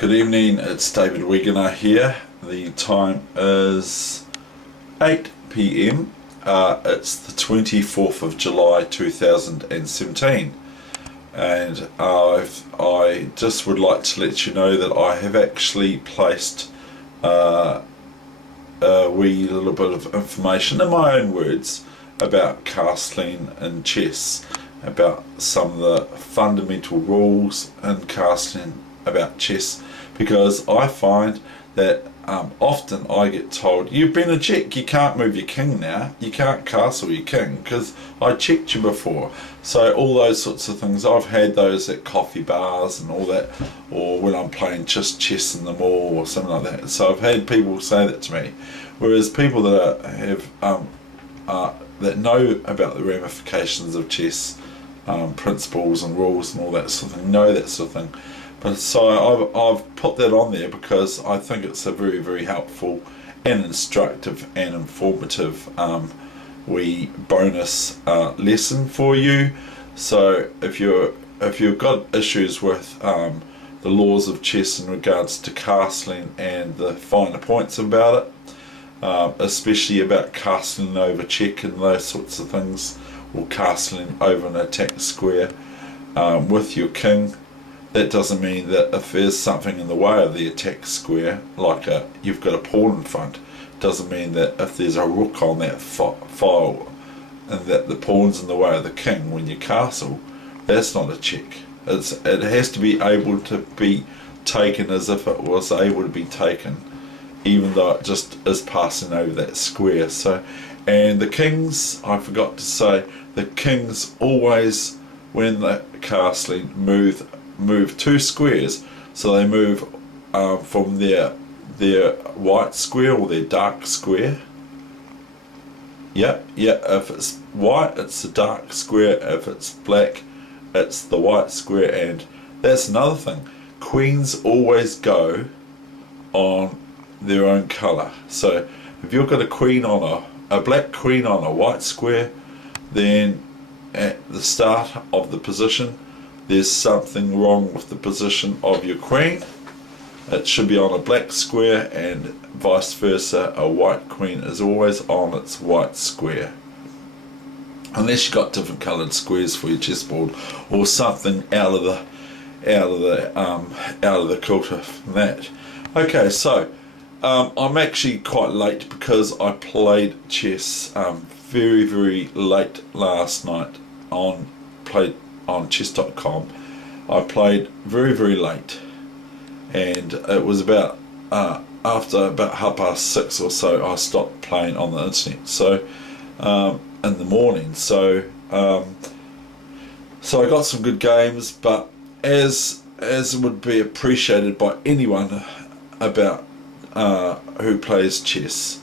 Good evening, it's David Weegenaar here. The time is 8 p.m. It's the 24th of July 2017, and I just would like to let you know that I have actually placed a wee little bit of information in my own words about castling and chess, about some of the fundamental rules in castling about chess, because I find that often I get told, you've been a check, you can't move your king now, you can't castle your king because I checked you before. So all those sorts of things, I've had those at coffee bars and all that, or when I'm playing just chess in the mall or something like that. So I've had people say that to me, whereas people that that know about the ramifications of chess, principles and rules and all that sort of thing, know that sort of thing. But so I've put that on there because I think it's a very, very helpful and instructive and informative wee bonus lesson for you. So if you've got issues with the laws of chess in regards to castling and the finer points about it, especially about castling over check and those sorts of things, or castling over an attack square with your king, that doesn't mean that if there's something in the way of the attack square, like you've got a pawn in front, doesn't mean that if there's a rook on that file and that the pawn's in the way of the king when you castle, that's not a check. It has to be able to be taken as if it was able to be taken, even though it just is passing over that square. So, and the kings, I forgot to say, the kings always, when they're castling, move two squares. So they move from their white square or their dark square. Yeah, if it's white it's the dark square, if it's black it's the white square. And that's another thing, queens always go on their own colour. So if you've got a queen on a black queen on a white square, then at the start of the position there's something wrong with the position of your queen. It should be on a black square, and vice versa, a white queen is always on its white square, unless you've got different coloured squares for your chessboard or something out of the kilter from that. Okay, so I'm actually quite late because I played chess very, very late last night on chess.com. I played very, very late, and it was about after about 6:30 or so I stopped playing on the internet, so in the morning. So so I got some good games, but as would be appreciated by anyone about who plays chess,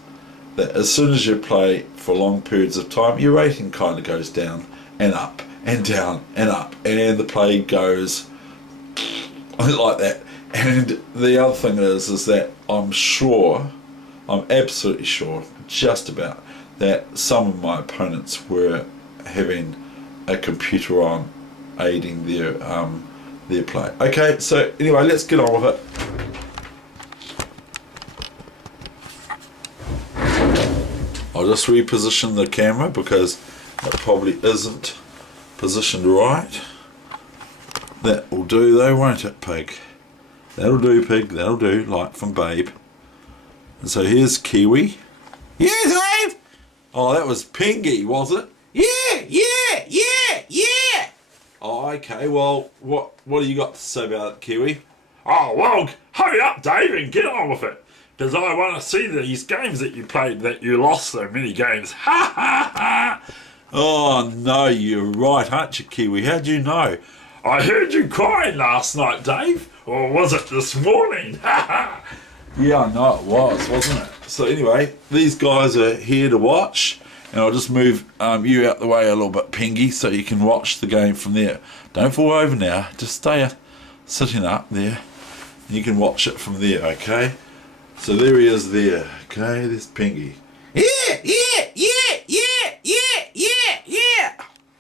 that as soon as you play for long periods of time, your rating kind of goes down and up and down and up, and the play goes like that. And the other thing is that I'm absolutely sure, just about, that some of my opponents were having a computer on aiding their play. Okay, so anyway, let's get on with it. I'll just reposition the camera because it probably isn't positioned right. That will do though, won't it, pig? That'll do, pig, that'll do, like from Babe. And so here's Kiwi. Yeah, Dave! Oh, that was Pingy, was it? Yeah! Oh, okay, well, what do you got to say about it, Kiwi? Oh, well, hurry up, Dave, and get on with it, because I want to see these games that you played that you lost so many games. Ha ha ha! Oh, no, you're right, aren't you, Kiwi? How'd you know? I heard you crying last night, Dave. Or was it this morning? Ha ha! Yeah, I know it was, wasn't it? So anyway, these guys are here to watch, and I'll just move you out the way a little bit, Pingy, so you can watch the game from there. Don't fall over now, just stay sitting up there. You can watch it from there, okay? So there he is there, okay? There's Pingy. Yeah!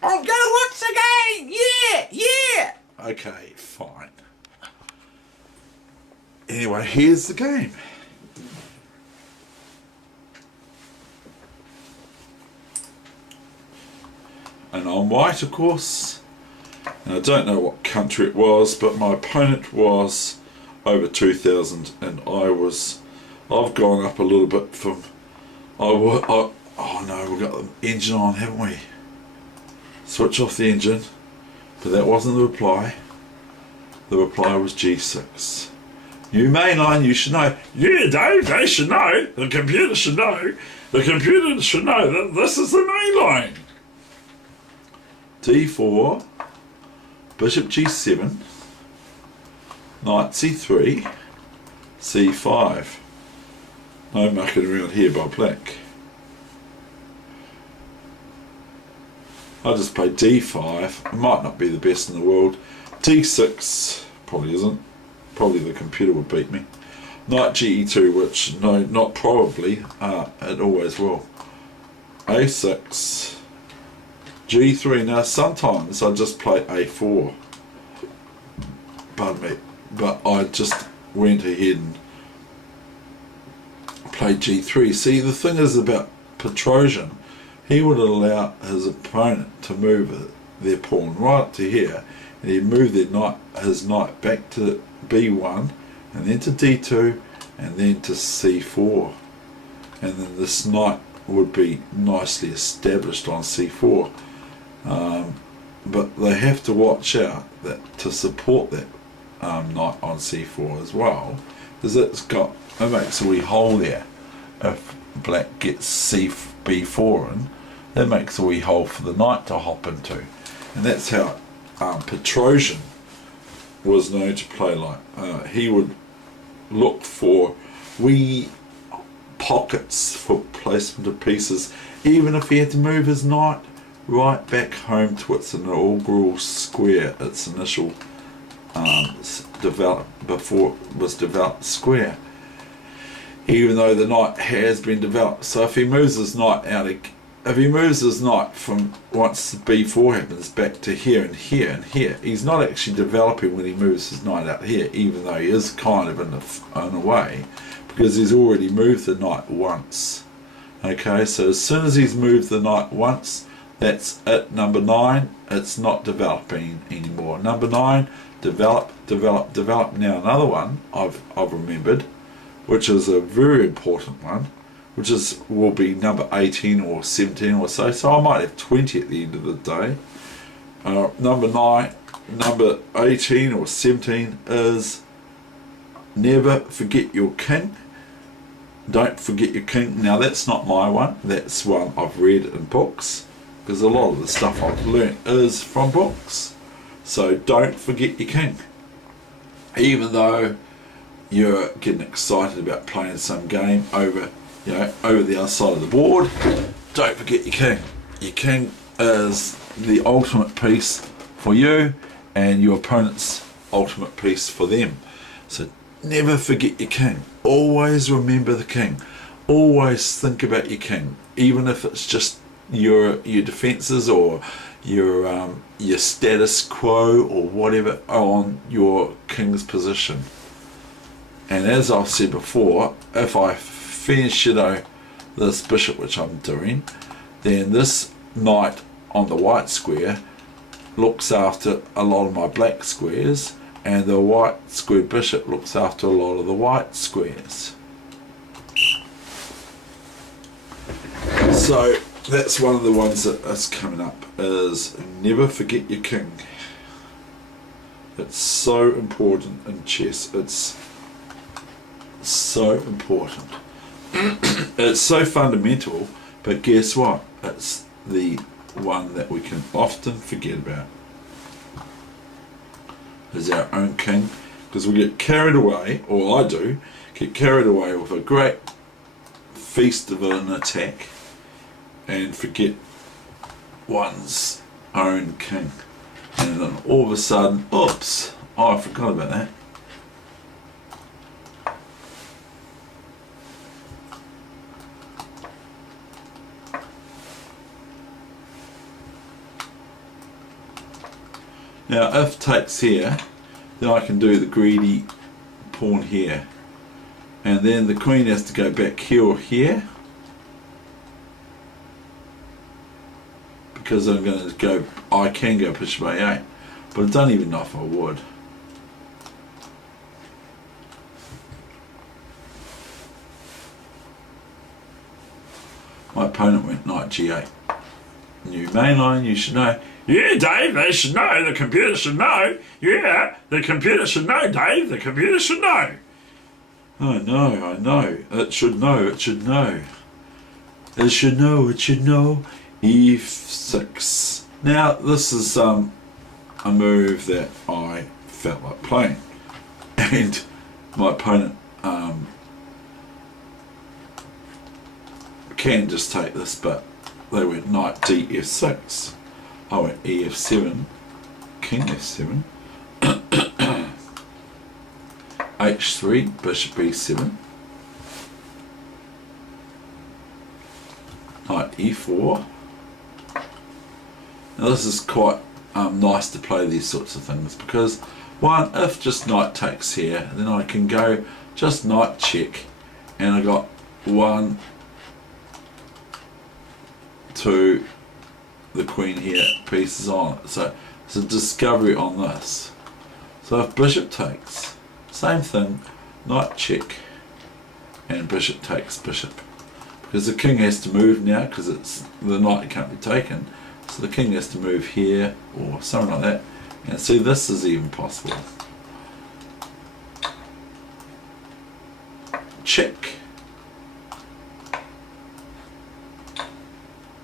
I'm gonna watch the game! Yeah! Okay, fine. anyway, here's the game. And I'm white, of course. And I don't know what country it was, but my opponent was over 2,000, and I've gone up a little bit from. Oh no, we've got the engine on, haven't we? Switch off the engine, but that wasn't the reply. The reply was G6. New main line, you should know. Yeah, Dave, they should know. The computer should know. The computer should know that this is the main line. D4, Bishop G7, Knight C3, C5. No mucking around here by black. I just play D5. It might not be the best in the world. D6 probably isn't. Probably the computer would beat me. Knight GE2, which no, not probably. It always will. A6. G3. Now sometimes I just play A4. Pardon me. But I just went ahead and played G3. See, the thing is about Petrosian, he would allow his opponent to move their pawn right up to here, and he'd move his knight back to B1, and then to D2, and then to C4. And then this knight would be nicely established on C4. But they have to watch out that to support that knight on C4 as well, because it makes a wee hole there. If black gets B4 in, that makes a wee hole for the knight to hop into, and that's how Petrosian was known to play like. He would look for wee pockets for placement of pieces, even if he had to move his knight right back home to its inaugural square, its initial developed square, even though the knight has been developed. So if he moves his knight from once B4 happens back to here and here and here, he's not actually developing when he moves his knight out here, even though he is kind of in a way, because he's already moved the knight once. Okay, so as soon as he's moved the knight once, that's it. Number 9, it's not developing anymore. Number 9, develop. Now another one I've remembered, which is a very important one, which will be number 18 or 17 or so. So I might have 20 at the end of the day. Number 18 or 17 is never forget your king. Don't forget your king. Now that's not my one. That's one I've read in books, because a lot of the stuff I've learnt is from books. So don't forget your king. Even though you're getting excited about playing some game over the other side of the board, don't forget your king. Your king is the ultimate piece for you and your opponent's ultimate piece for them. So never forget your king. Always remember the king. Always think about your king, even if it's just your defenses or your status quo or whatever on your king's position. And as I've said before, if I finish this bishop, which I'm doing, then this knight on the white square looks after a lot of my black squares, and the white square bishop looks after a lot of the white squares. So that's one of the ones that is coming up, is never forget your king. It's so important in chess. It's so important. It's so fundamental, but guess what? It's the one that we can often forget about, is our own king, because we get carried away, or I do, get carried away with a great feast of an attack and forget one's own king, and then all of a sudden, oops, I forgot about that. Now if takes here, then I can do the greedy pawn here, and then the queen has to go back here or here, because I'm going to go, I can go bishop a8, but I don't even know if I would. My opponent went knight g8. New mainline, you should know. Yeah, Dave, they should know. The computer should know. Yeah, the computer should know, Dave. The computer should know. I know. It should know, it should know. It should know, it should know. e6. Now, this is a move that I felt like playing. And my opponent can just take this, but they went knight df6. I went ef7, king f7, h3, bishop b7, knight e4. Now this is quite nice to play these sorts of things, because one, if just knight takes here, then I can go just knight check, and I got 1, 2, the queen here, pieces on it. So it's a discovery on this. So if bishop takes, same thing, knight check, and bishop takes bishop, because the king has to move now, because it's the knight can't be taken. So the king has to move here or something like that. And see, this is even possible. Check.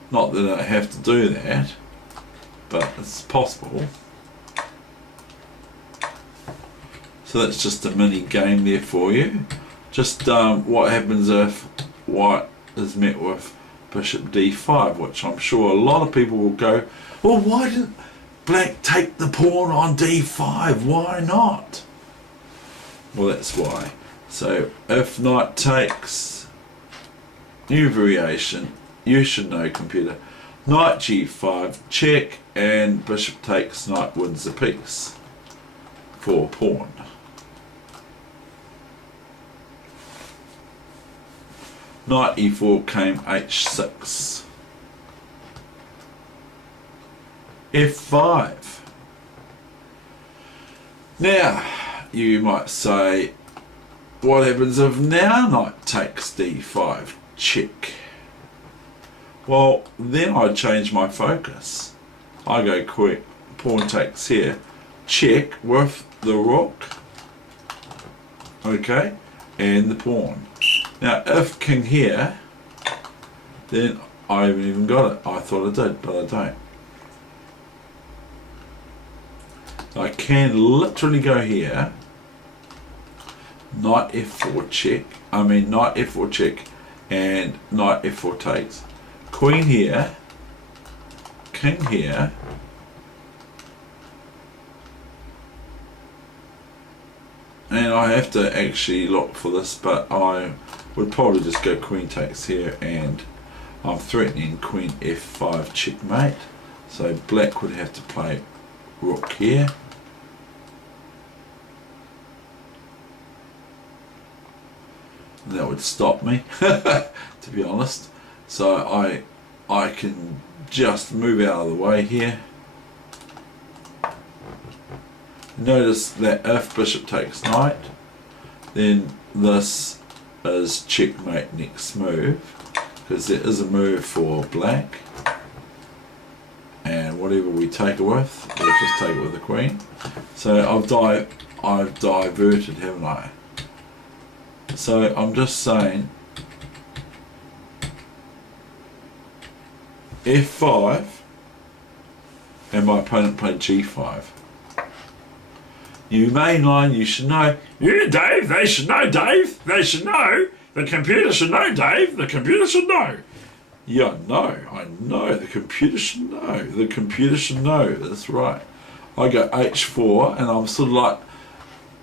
Not that I have to do that, but it's possible. So that's just a mini game there for you. Just what happens if white is met with bishop d5, which I'm sure a lot of people will go, well, why didn't black take the pawn on d5? Why not? Well, that's why. So if knight takes, new variation, you should know, computer, knight g5, check, and bishop takes, knight wins the piece for a pawn. Knight e4 came h6. f5. Now, you might say, what happens if now knight takes d5? Check. Well, then I change my focus. I go quick, pawn takes here, check with the rook, okay, and the pawn. Now, if king here, then I haven't even got it. I thought I did, but I don't. I can literally go here, knight f4 check, knight f4 check, and knight f4 takes. Queen here, king here, and I have to actually look for this, but I would probably just go queen takes here, and I'm threatening queen f5 checkmate. So black would have to play rook here. And that would stop me, to be honest. So I can just move out of the way here. Notice that if bishop takes knight, then this is checkmate next move, because there is a move for black, and whatever we take it with, we'll just take it with the queen. So I've diverted, haven't I? So I'm just saying f5, and my opponent played g5. New mainline, you should know. Yeah, Dave, they should know, Dave. They should know. The computer should know, Dave. The computer should know. Yeah, I know. The computer should know. The computer should know. That's right. I go h4, and I'm sort of like,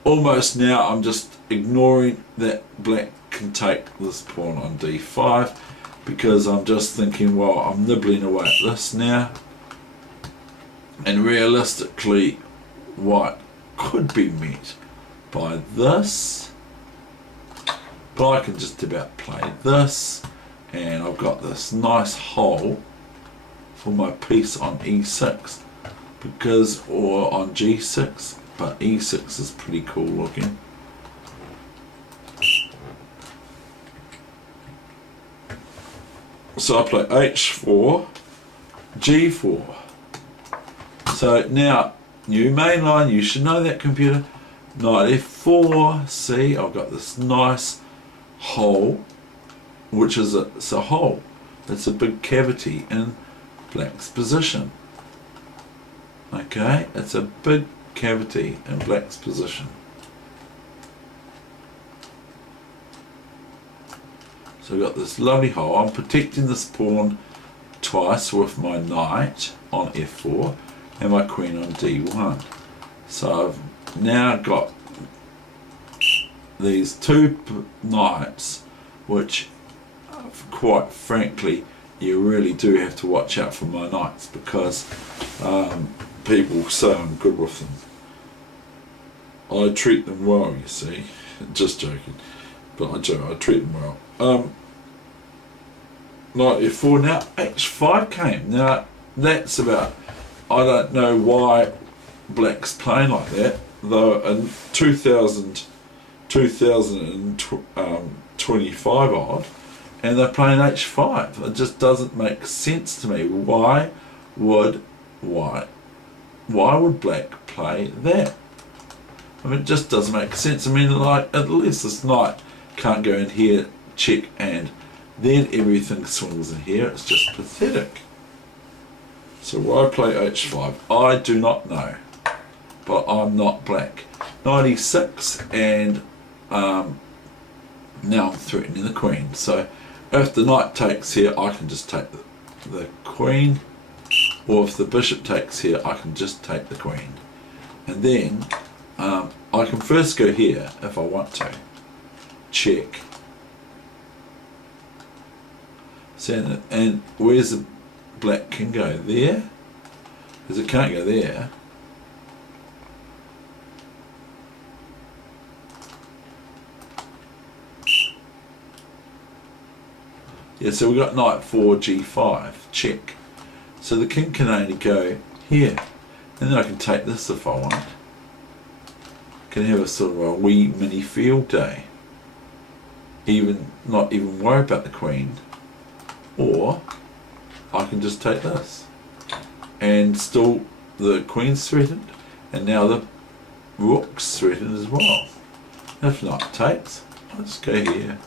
almost now I'm just ignoring that black can take this pawn on d5, because I'm just thinking, well, I'm nibbling away at this now, and realistically white could be met by this, but I can just about play this, and I've got this nice hole for my piece on e6, because, or on g6, but e6 is pretty cool looking. So I play h4, g4. So now, new main line, you should know that, computer. Knight f4, see, I've got this nice hole, which is it's a hole. It's a big cavity in black's position. Okay, it's a big cavity in black's position. So I've got this lovely hole. I'm protecting this pawn twice with my knight on f4 and my queen on d1. So I've now got these two knights, which quite frankly you really do have to watch out for my knights, because people say I'm good with them. I treat them well, you see. Just joking, but I do. I treat them well. Knight f4. Now h5 came. Now that's about, I don't know why black's playing like that, though in 2025 odd, and they're playing h5. It just doesn't make sense to me. Why would black play that? I mean, it just doesn't make sense. I mean, like, at least this knight can't go in here, check, and then everything swings in here. It's just pathetic. So why play h5? I do not know, but I'm not black. 96, and now I'm threatening the queen. So if the knight takes here, I can just take the queen, or if the bishop takes here, I can just take the queen. And then I can first go here if I want to. Check. So, and where's the black can go? There? Because it can't go there. Yeah, so we've got knight 4, g5, check. So the king can only go here. And then I can take this if I want. Can have a sort of a wee mini field day. Not even worry about the queen. Or I can just take this. And still the queen's threatened. And now the rook's threatened as well. If knight takes, I'll just go here.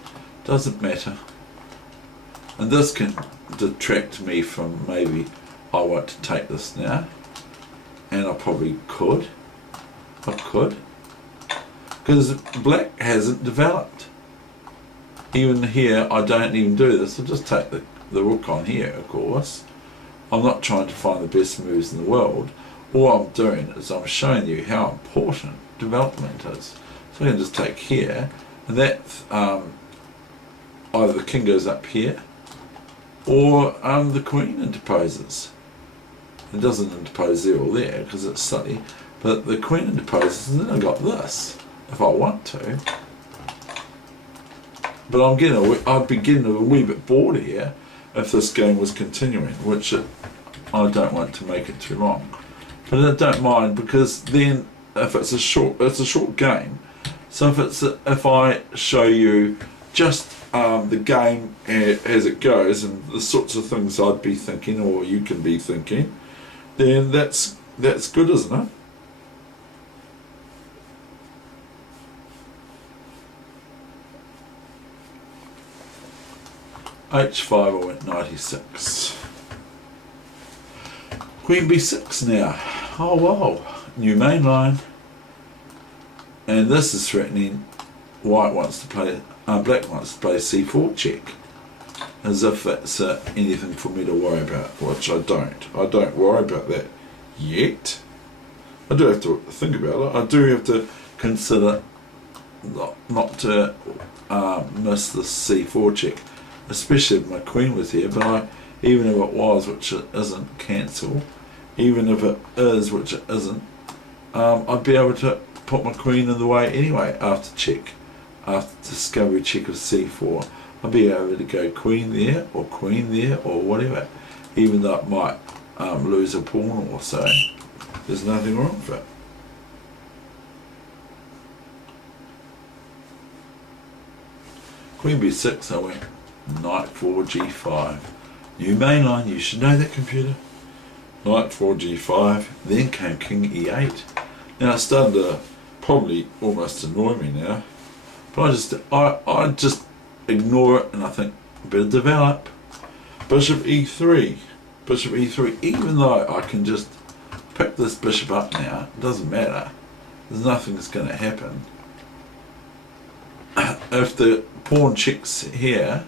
Doesn't matter. And this can detract me from maybe I want to take this now. And I probably could. I could. Because black hasn't developed. Even here, I don't even do this. I'll just take the rook on here, of course. I'm not trying to find the best moves in the world. All I'm doing is I'm showing you how important development is. So I can just take here, and that either the king goes up here, or the queen interposes. It doesn't interpose there or there because it's sunny, but the queen interposes, and then I got this if I want to. But I'd be getting a wee bit bored here if this game was continuing, which I don't want to make it too long. But I don't mind, because then if it's a short game. So if I show you just the game as it goes and the sorts of things I'd be thinking, or you can be thinking, then that's good, isn't it? h5, I went 96. Queen b6 now. Oh wow, new main line. And this is threatening. Black wants to play c4 check, as if that's anything for me to worry about, which I don't. I don't worry about that yet. I do have to think about it. I do have to consider not to miss the c4 check, especially if my queen was here. But even if it was, which it isn't, cancel. Even if it is, which it isn't, I'd be able to put my queen in the way anyway after check. After discovery check of c4, I'll be able to go queen there or whatever, even though it might lose a pawn or so. There's nothing wrong with it. Queen b6, I went knight 4 g5. New main line, you should know that, computer. Knight 4 g5, then came king e8. Now it's starting to probably almost annoy me now, but I just ignore it and I think better develop. Bishop e3, bishop e3. Even though I can just pick this bishop up now, it doesn't matter. There's nothing that's going to happen. If the pawn checks here,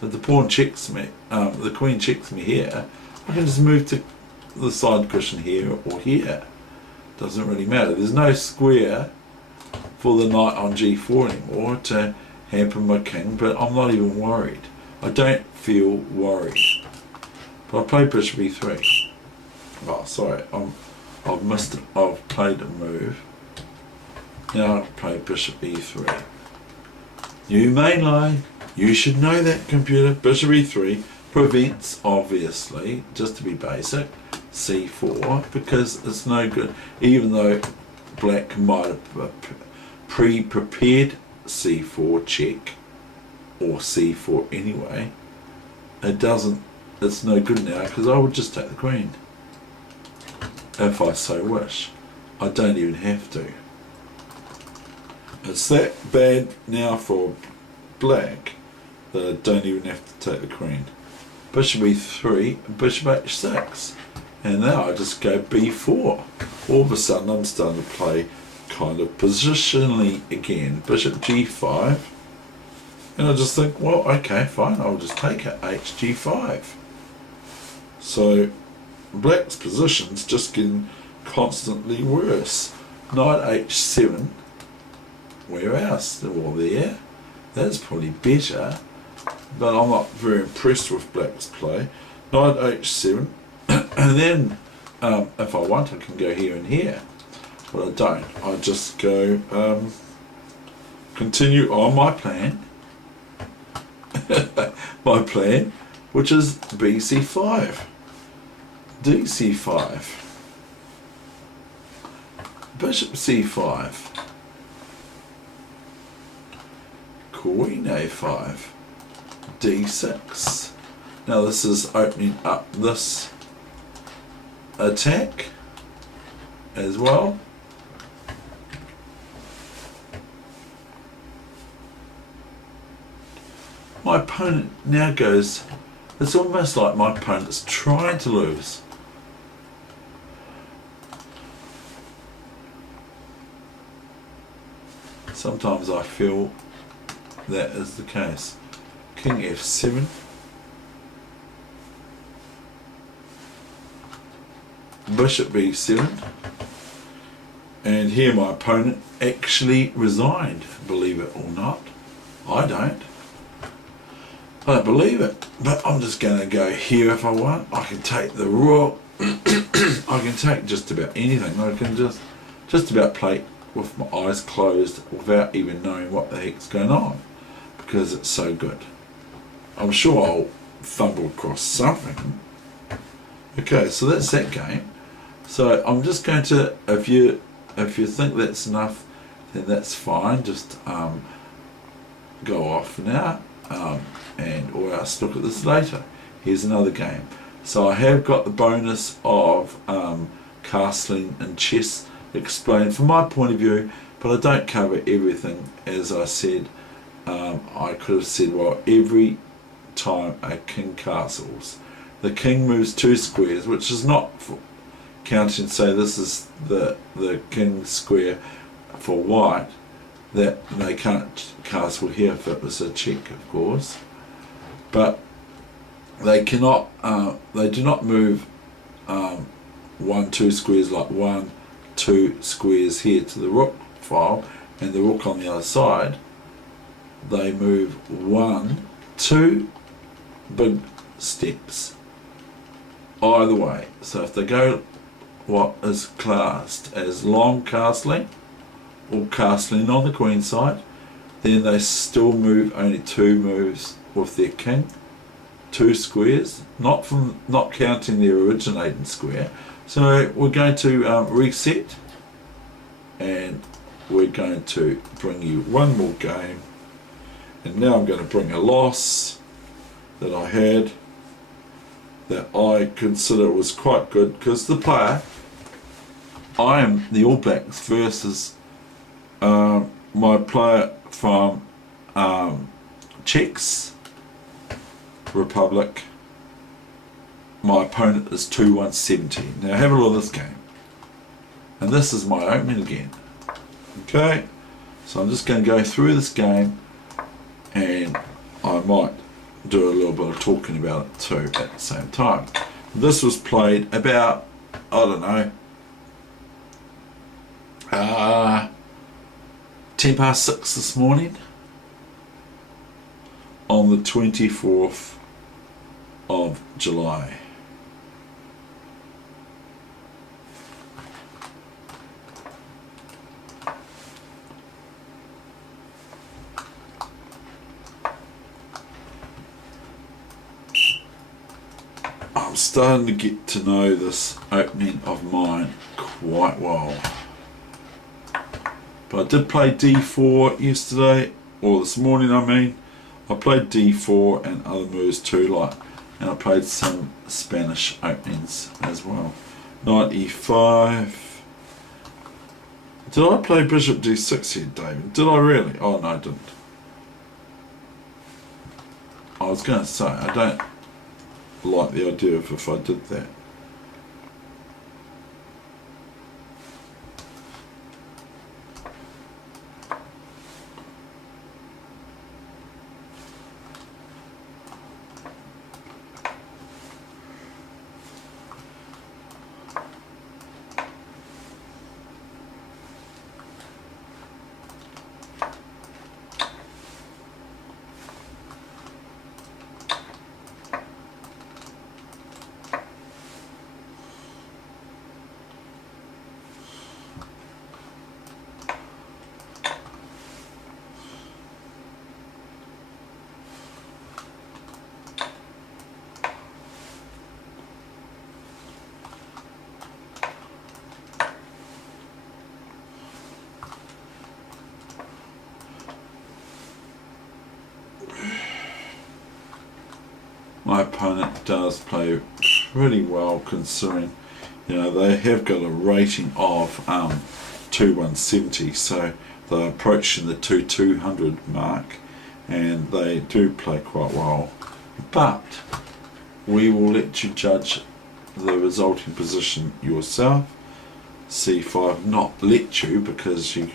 if the pawn checks me, the queen checks me here, I can just move to the side cushion here or here. Doesn't really matter. There's no square for the knight on g4 anymore to hamper my king, but I'm not even worried. I don't feel worried. But I played bishop e3. Oh, sorry, I've missed it. I've played a move. Now I play bishop e3. New main line. You should know that, computer. Bishop e3 prevents, obviously, just to be basic, c4, because it's no good. Even though black might have pre-prepared c4 check, or c4 anyway, it's no good now, because I would just take the queen if I so wish. I don't even have to. It's that bad now for black that I don't even have to take the queen. Bishop e3 and bishop h6, and now I just go b4. All of a sudden I'm starting to play kind of positionally again. Bishop g5, and I just think, well, okay, fine, I'll just take it, hg5. So black's position's just getting constantly worse. Knight h7, where else? Well, there, that's probably better, but I'm not very impressed with black's play. Knight h7, and then if I want I can go here and here, but I don't. I just go continue on my plan, which is bc5, dc5, bishop c5, queen a5, d6. Now this is opening up this attack as well. My opponent now goes, it's almost like my opponent's trying to lose. Sometimes I feel that is the case. King f7, bishop b7, and here my opponent actually resigned, believe it or not. I don't believe it, but I'm just going to go here if I want. I can take the rook. I can take just about anything. I can just about play with my eyes closed without even knowing what the heck's going on, because it's so good. I'm sure I'll fumble across something. Okay, so that's that game. So I'm just going to, if you think that's enough, then that's fine. Just go off now, or else look at this later. Here's another game. So I have got the bonus of Castling and Chess explained from my point of view, but I don't cover everything. As I said, I could have said, well, every time a king castles, the king moves 2 squares, which is not for counting. Say this is the king square for white, that they can't castle here if it was a check, of course, but they cannot. They do not move 1, 2 squares, like 1, 2 squares here to the rook file and the rook on the other side. They move 1, 2 big steps either way. So if they go what is classed as long castling, or castling on the queen side, then they still move only 2 moves with their king, 2 squares, not counting their originating square. So we're going to reset, and we're going to bring you one more game, and now I'm going to bring a loss that I had that I consider was quite good, because the player, I am the All Blacks versus my player from Czech Republic. My opponent is 2-1-17. Now have a look at this game, and this is my opening again. Okay, so I'm just going to go through this game, and I might do a little bit of talking about it too at the same time. This was played about, I don't know, 6:10 this morning on the 24th of July. I'm starting to get to know this opening of mine quite well. But I did play d4 yesterday, or this morning I mean. I played d4 and other moves too, and I played some Spanish openings as well. Knight e5. Did I play bishop d6 here, David? Did I really? Oh no, I didn't. I was going to say, I don't like the idea of if I did that. My opponent does play pretty well, considering, you know, they have got a rating of 2-1-70, so they're approaching the 2-200 mark, and they do play quite well. But we will let you judge the resulting position yourself. C5, not let you, because you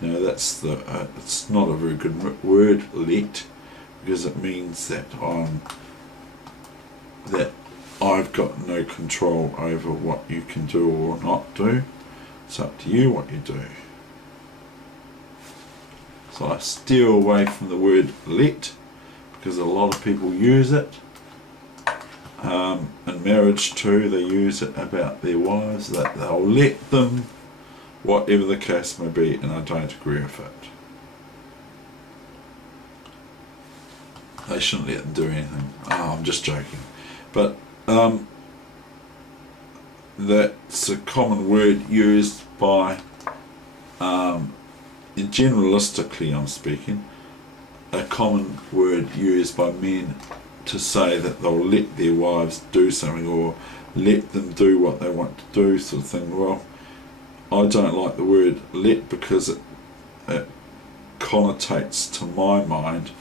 know that's the it's not a very good word, let, because it means that I've got no control over what you can do or not do. It's up to you what you do. So I steer away from the word let, because a lot of people use it. In marriage too, they use it about their wives, that they'll let them, whatever the case may be, and I don't agree with it. They shouldn't let them do anything. Oh, I'm just joking. But that's a common word used by, generalistically I'm speaking, a common word used by men to say that they'll let their wives do something, or let them do what they want to do, sort of thing. Well, I don't like the word let, because it connotates to my mind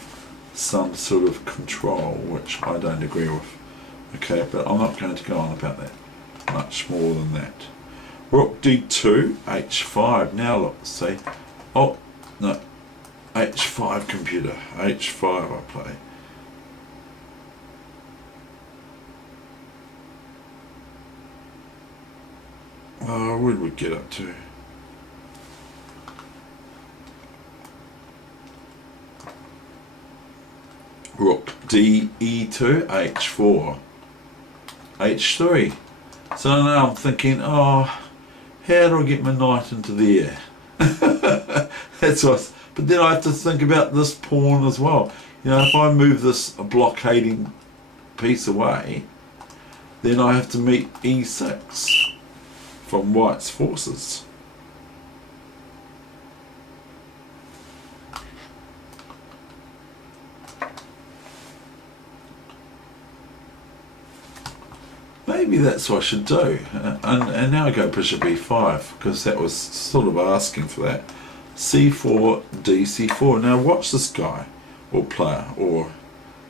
some sort of control, which I don't agree with. Okay, but I'm not going to go on about that much more than that. Rook d2, h5. Now look, see. Oh, no. h5 computer. h5 I play. Where did we get up to? Rook d e2, h4. h3. So now I'm thinking, oh, how do I get my knight into there? That's what. But then I have to think about this pawn as well. You know, if I move this blockading piece away, then I have to meet e6 from white's forces. Maybe that's what I should do. And now I go bishop e5, because that was sort of asking for that. c4, dc4. Now watch this guy, or player, or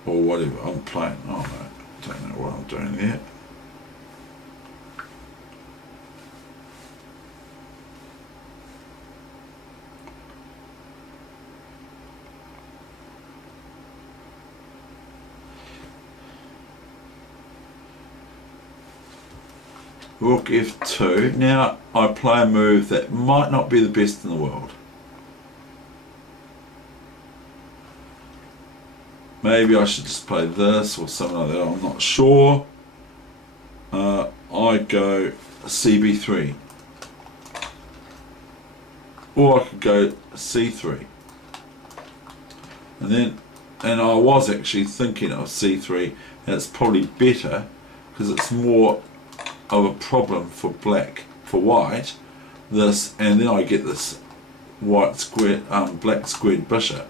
whatever. I'm playing. Oh no, I don't know what I'm doing there. Rook f2. Now I play a move that might not be the best in the world. Maybe I should just play this or something like that, I'm not sure. I go cb3. Or I could go c3. And I was actually thinking of c3, and it's probably better because it's more of a problem for white, this, and then I get this white squared, black squared bishop.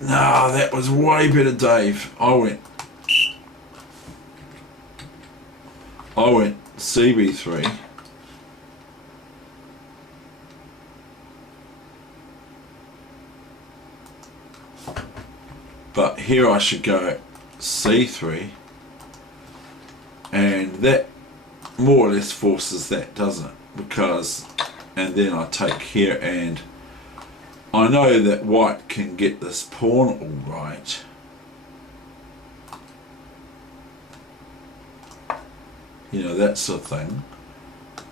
No, that was way better, Dave. I went cb3. But here I should go c3, and that more or less forces that, doesn't it? Because, and then I take here, and I know that white can get this pawn all right. You know, that sort of thing.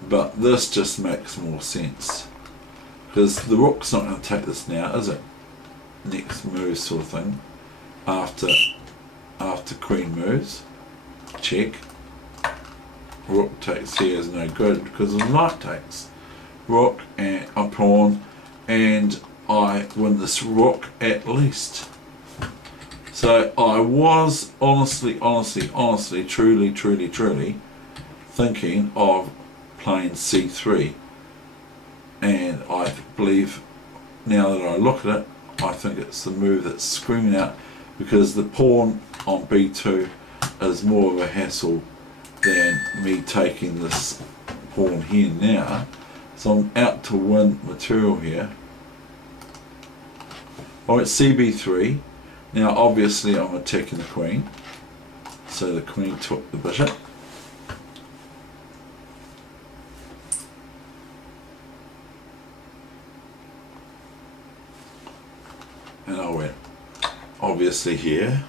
But this just makes more sense. Because the rook's not going to take this now, is it? Next move sort of thing. After queen moves. Check. Rook takes here is no good because the knight takes. Rook and a pawn, and I win this rook at least. So I was honestly, truly thinking of playing c3, and I believe now that I look at it, I think it's the move that's screaming out, because the pawn on b2 is more of a hassle than me taking this pawn here now. So I'm out to win material here. Alright, cb3. Now obviously I'm attacking the queen, so the queen took the bishop. And I went obviously here.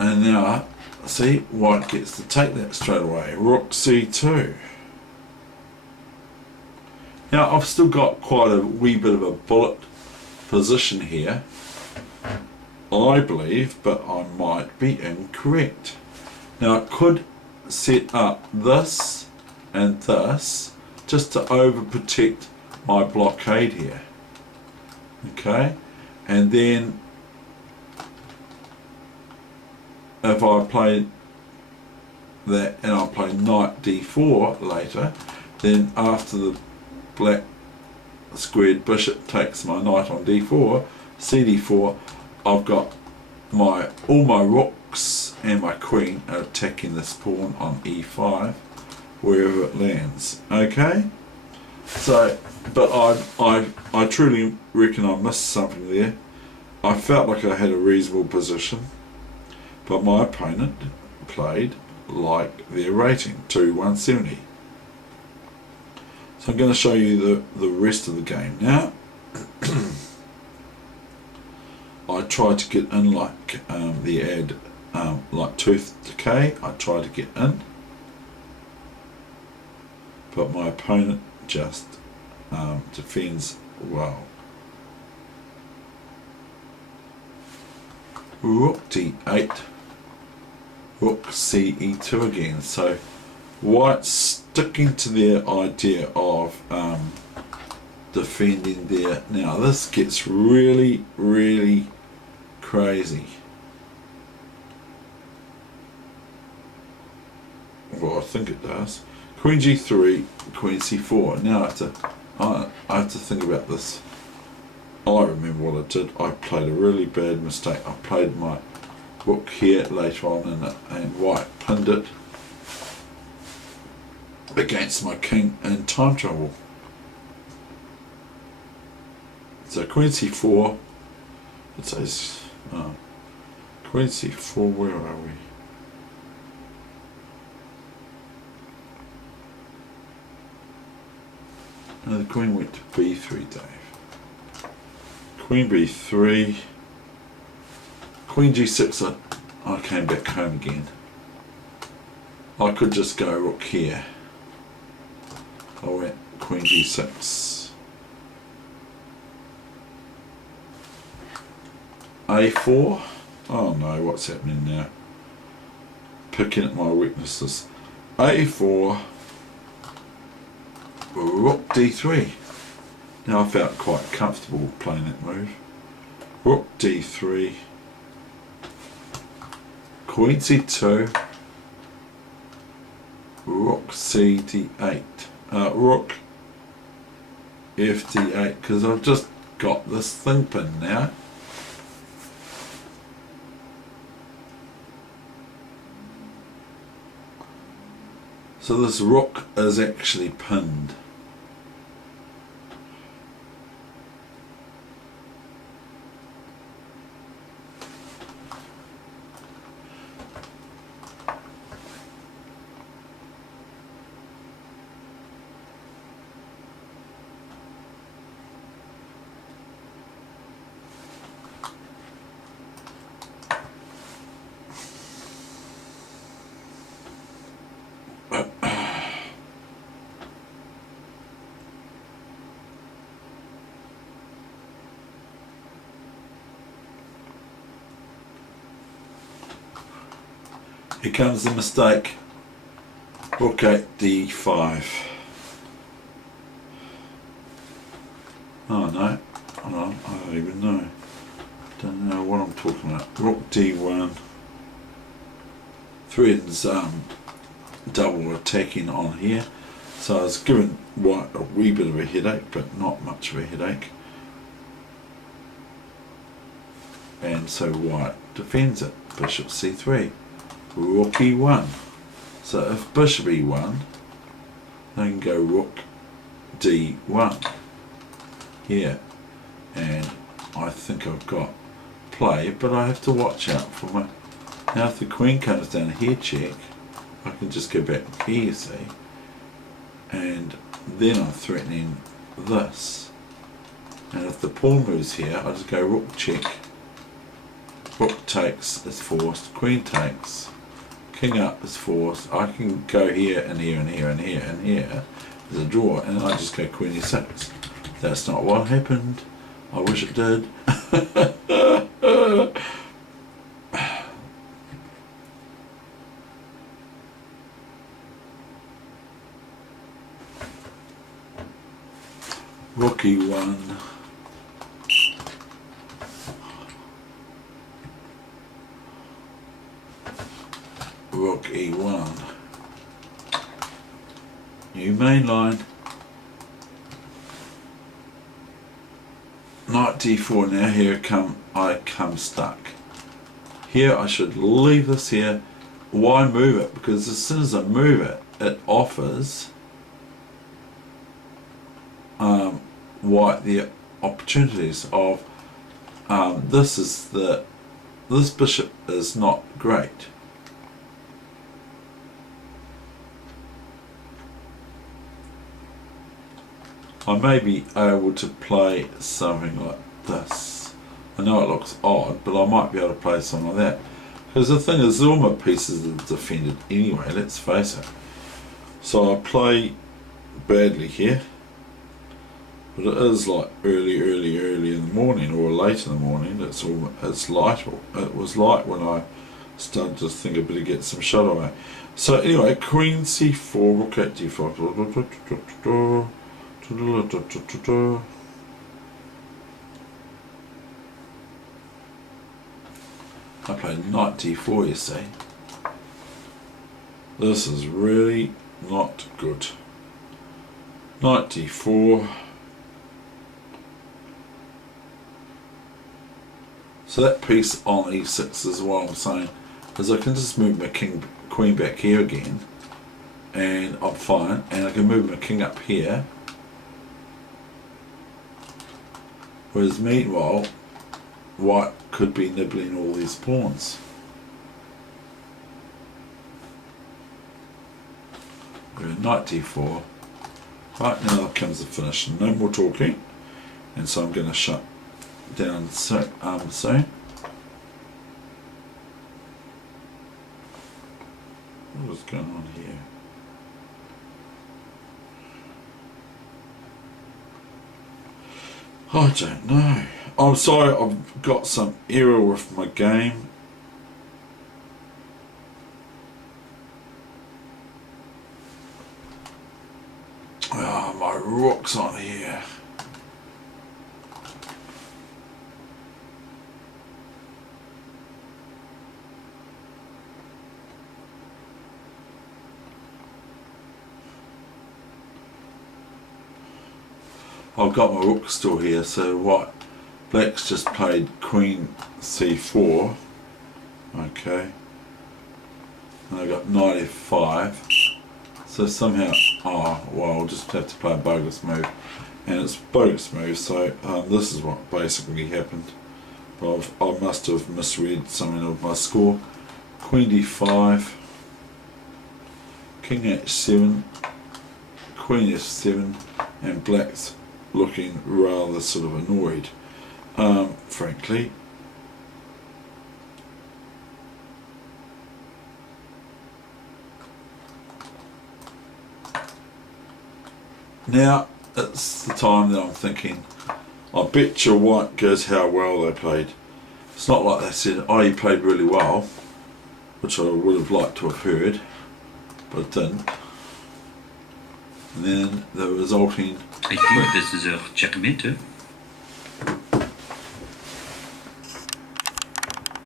And now, see, white gets to take that straight away. Rook c2. Now, I've still got quite a wee bit of a bullet position here, I believe, but I might be incorrect. Now, I could set up this and this just to overprotect my blockade here. Okay? And then if I play that and I play knight d4 later, then after the black squared bishop takes my knight on d4, cd4, I've got all my rooks and my queen are attacking this pawn on e5 wherever it lands. Okay? So, but I truly reckon I missed something there. I felt like I had a reasonable position, but my opponent played like their rating, 2-170. So I'm going to show you the rest of the game now. I tried to get in like the ad, like tooth decay. I tried to get in, but my opponent just defends well. Rook d8. Rook ce2 again. So white's sticking to their idea of defending there. Now this gets really, really crazy. Well, I think it does. Queen G3, Queen C4. Now I have to think about this. I remember what I did. I played a really bad mistake. I played my rook here later on, and white pinned it against my king in time trouble. So Queen C4. It says Queen C4. Where are we? No, the Queen went to B3, Dave. Queen B3, Queen G6, I came back home again. I could just go rook here. I went Queen G6. A4, oh no, what's happening now? Picking at my weaknesses. A4, rook D3. Now I felt quite comfortable playing that move. Rook D3, Queen C2, Rook C D8, Rook F D8, because I've just got this thing pinned now. So this rook is actually pinned. Here comes the mistake. Rook 8 D5. Oh no, hold on, I don't even know. Don't know what I'm talking about. Rook D1. Threads double attacking on here. So I was giving white a wee bit of a headache, but not much of a headache. And so white defends it. Bishop C3. Rook E1. So if bishop E1, I can go rook D1 here, and I think I've got play, but I have to watch out for my. Now if the queen comes down here, check, I can just go back here, see, and then I'm threatening this. And if the pawn moves here, I just go rook check. Rook takes is forced, queen takes, king up is forced. I can go here and here and here and here and here as a draw, and I just go queen e6. That's not what happened. I wish it did. Rook e1. Rook e1. New main line. Knight d4. Now here I come stuck. Here I should leave this here. Why move it? Because as soon as I move it, it offers white the opportunities of this bishop is not great. I may be able to play something like this. I know it looks odd, but I might be able to play something like that. Because the thing is, all my pieces are defended anyway, let's face it. So I play badly here. But it is like early in the morning, or late in the morning. It's light. It was light when I started to think I better get some shot away. So anyway, Queen C4, Rook at D5. I played Knight D4, you see. This is really not good. Knight D4. So that piece on E6 is what I'm saying, is I can just move my queen back here again, and I'm fine, and I can move my king up here. Whereas meanwhile, white could be nibbling all these pawns. Knight D4. Right, now comes the finish. No more talking, and so I'm going to shut down soon. What's going on here? I don't know. I'm sorry, I've got some error with my game. Ah, my rook's on here. I've got my rook still here, so what? Black's just played Queen C4. Okay. And I got Knight F5. So somehow, oh, well, I'll just have to play a bogus move. And it's a bogus move, so this is what basically happened. But I must have misread something of my score. Queen D5. King H7. Queen F7. And Black's looking rather sort of annoyed, frankly. Now it's the time that I'm thinking, I bet you white goes how well they played. It's not like they said, oh, you played really well, which I would have liked to have heard, but didn't. And then the resulting... I think this is a checkmate.